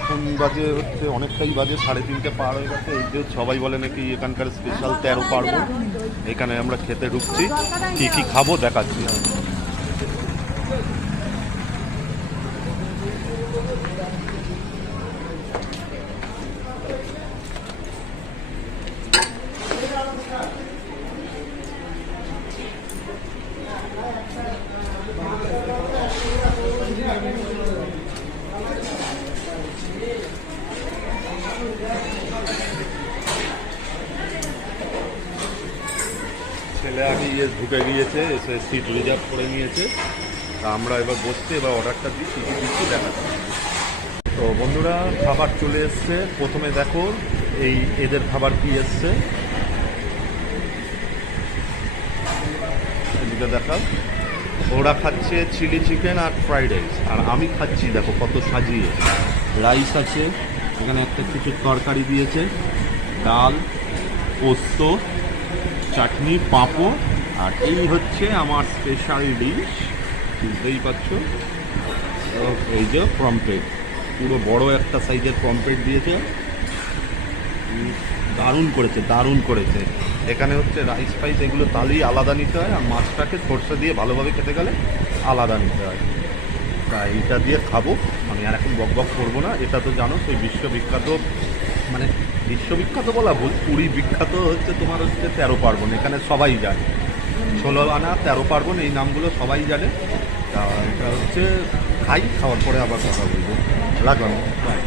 এখন বাজে হচ্ছে অনেকটাই বাজে, 3:30 পার হয়ে গেছে। এই যে সবাই বলে নাকি এখানকার স্পেশাল 13 পার্বণ। এখানে আমরা খেতে ঢুকছি, কি কি খাবো দেখাচ্ছি। ছেলে আগে ঢুকে গিয়েছে, এসে সিট রিজার্ভ করে নিয়েছে। তা আমরা এবার বসছি, এবার অর্ডারটা দিই, কী কী দিচ্ছি দেখাচ্ছি। তো বন্ধুরা খাবার চলে এসছে। প্রথমে দেখো এই এদের খাবার কি এসছে, এদিকে দেখা। ওরা খাচ্ছে চিলি চিকেন আর ফ্রাইড রাইস, আর আমি খাচ্ছি দেখো কত সাজিয়ে। রাইস আছে, এখানে একটা কিছু তরকারি দিয়েছে, ডাল, পোস্ত, চাটনি, পাঁপড়, আর এই হচ্ছে আমার স্পেশাল ডিশ, বুঝতেই পারছো। এই যে পমফ্রেট, পুরো বড় একটা সাইজের পমফ্রেট দিয়েছে, দারুণ করেছে, দারুণ করেছে। এখানে হচ্ছে রাইস ফাইস এগুলো তালেই আলাদা নিতে হয়, আর মাছটাকে সরষে দিয়ে ভালোভাবে খেতে গেলে আলাদা নিতে হয়। তাই এটা দিয়ে খাবো আমি, আর এখন বক বক করবো না। এটা তো জানো সেই বিশ্ববিখ্যাত, মানে বিশ্ববিখ্যাত বলা ভুল, পুরী বিখ্যাত হচ্ছে তোমার হচ্ছে 13 পার্বণ। এখানে সবাই জানে 16 আনা 13 পার্বণ, এই নামগুলো সবাই জানে। তা এটা হচ্ছে খাই, খাওয়ার পরে আবার কথা বলবো। রাখলাম, বাই।